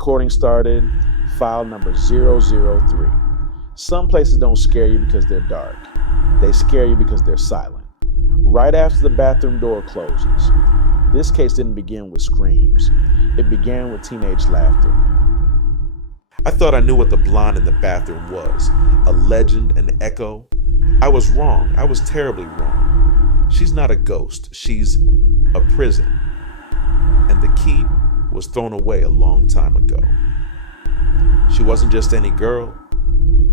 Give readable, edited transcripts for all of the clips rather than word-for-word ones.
Recording started, file number 003. Some places don't scare you because they're dark. They scare you because they're silent. Right after the bathroom door closes. This case didn't begin with screams. It began with teenage laughter. I thought I knew what the blonde in the bathroom was. A legend, an echo. I was wrong. I was terribly wrong. She's not a ghost. She's a prison. And the key was thrown away a long time ago. She wasn't just any girl.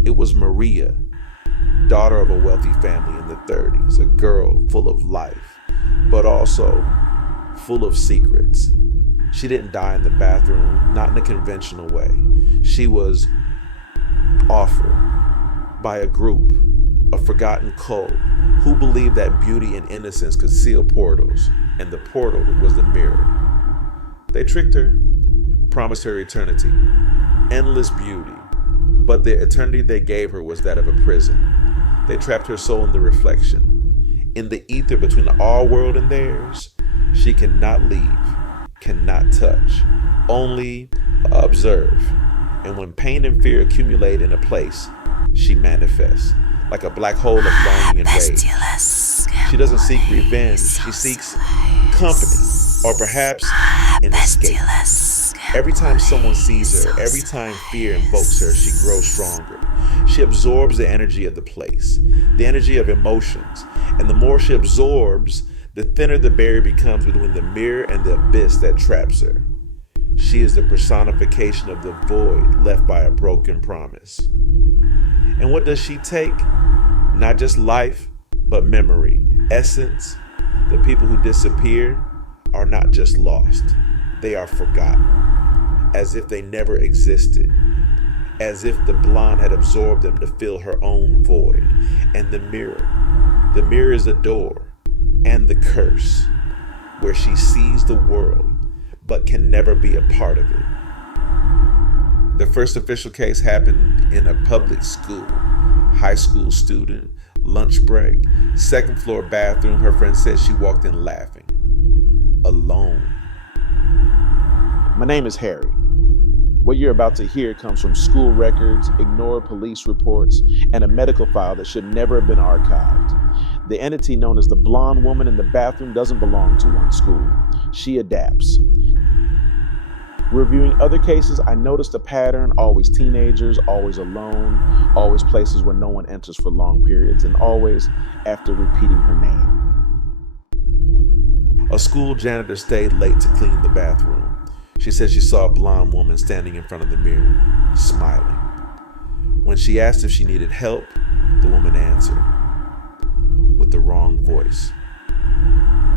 It was Maria, daughter of a wealthy family in the 30s, a girl full of life, but also full of secrets. She didn't die in the bathroom, not in a conventional way. She was offered by a group, a forgotten cult, who believed that beauty and innocence could seal portals, and the portal was the mirror. They tricked her, promised her eternity, endless beauty, but the eternity they gave her was that of a prison. They trapped her soul in the reflection. In the ether between our world and theirs, she cannot leave, cannot touch, only observe. And when pain and fear accumulate in a place, she manifests, like a black hole of longing and rage. She doesn't seek revenge, she seeks company, or perhaps an escape. Every time someone sees her, every time fear invokes her, she grows stronger. She absorbs the energy of the place, the energy of emotions, and the more she absorbs, the thinner the barrier becomes between the mirror and the abyss that traps her. She is the personification of the void left by a broken promise. And what does she take? Not just life, but memory, essence. The people who disappear are not just lost, they are forgotten, as if they never existed, as if the blonde had absorbed them to fill her own void. And the mirror is the door and the curse, where she sees the world but can never be a part of it. The first official case happened in a public school. High school student, lunch break, second floor bathroom. Her friend said she walked in laughing, alone. My name is Harry. What you're about to hear comes from school records, ignored police reports, and a medical file that should never have been archived. The entity known as the blonde woman in the bathroom doesn't belong to one school. She adapts. Reviewing other cases, I noticed a pattern: always teenagers, always alone, always places where no one enters for long periods, and always after repeating her name. A school janitor stayed late to clean the bathroom. She said she saw a blonde woman standing in front of the mirror, smiling. When she asked if she needed help, the woman answered with the wrong voice.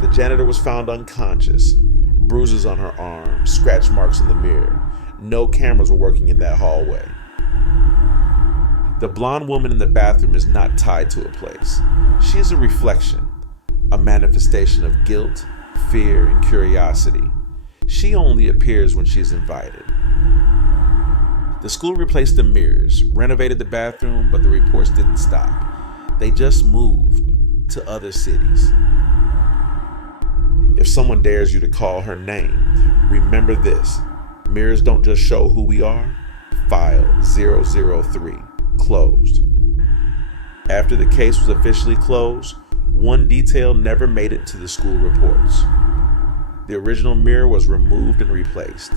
The janitor was found unconscious, bruises on her arms, scratch marks in the mirror. No cameras were working in that hallway. The blonde woman in the bathroom is not tied to a place. She is a reflection, a manifestation of guilt, fear, and curiosity. She only appears when she is invited. The school replaced the mirrors, renovated the bathroom, but the reports didn't stop. They just moved to other cities. If someone dares you to call her name, remember this: mirrors don't just show who we are. File 003, closed. After the case was officially closed, one detail never made it to the school reports. The original mirror was removed and replaced,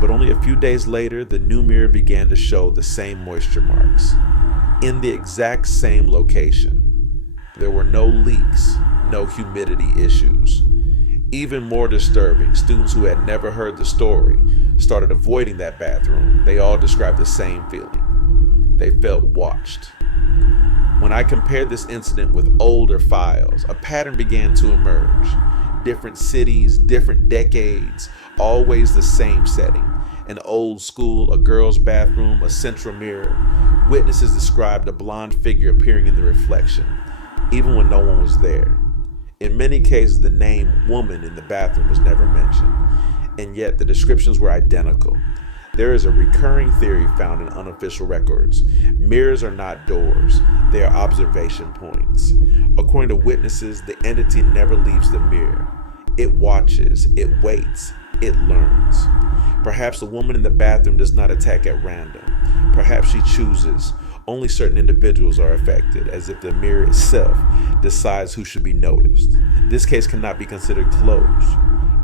but only a few days later, the new mirror began to show the same moisture marks, in the exact same location. There were no leaks, no humidity issues. Even more disturbing, students who had never heard the story started avoiding that bathroom. They all described the same feeling. They felt watched. When I compared this incident with older files, a pattern began to emerge. Different cities, different decades, always the same setting. An old school, a girl's bathroom, a central mirror. Witnesses described a blonde figure appearing in the reflection, even when no one was there. In many cases, the name woman in the bathroom was never mentioned, and yet the descriptions were identical. There is a recurring theory found in unofficial records. Mirrors are not doors, they are observation points. According to witnesses, the entity never leaves the mirror. It watches, it waits, it learns. Perhaps the woman in the bathroom does not attack at random. Perhaps she chooses. Only certain individuals are affected, as if the mirror itself decides who should be noticed. This case cannot be considered closed.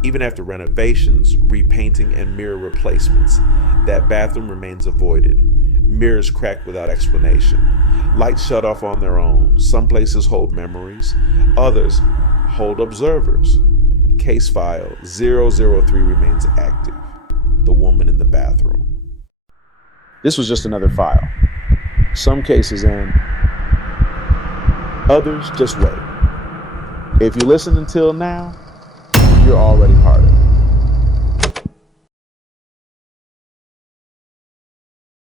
Even after renovations, repainting, and mirror replacements, that bathroom remains avoided. Mirrors crack without explanation. Lights shut off on their own. Some places hold memories, others hold observers. Case file 003 remains active. The woman in the bathroom. This was just another file. Some cases in, others just wait. If you listen until now, you're already part of it.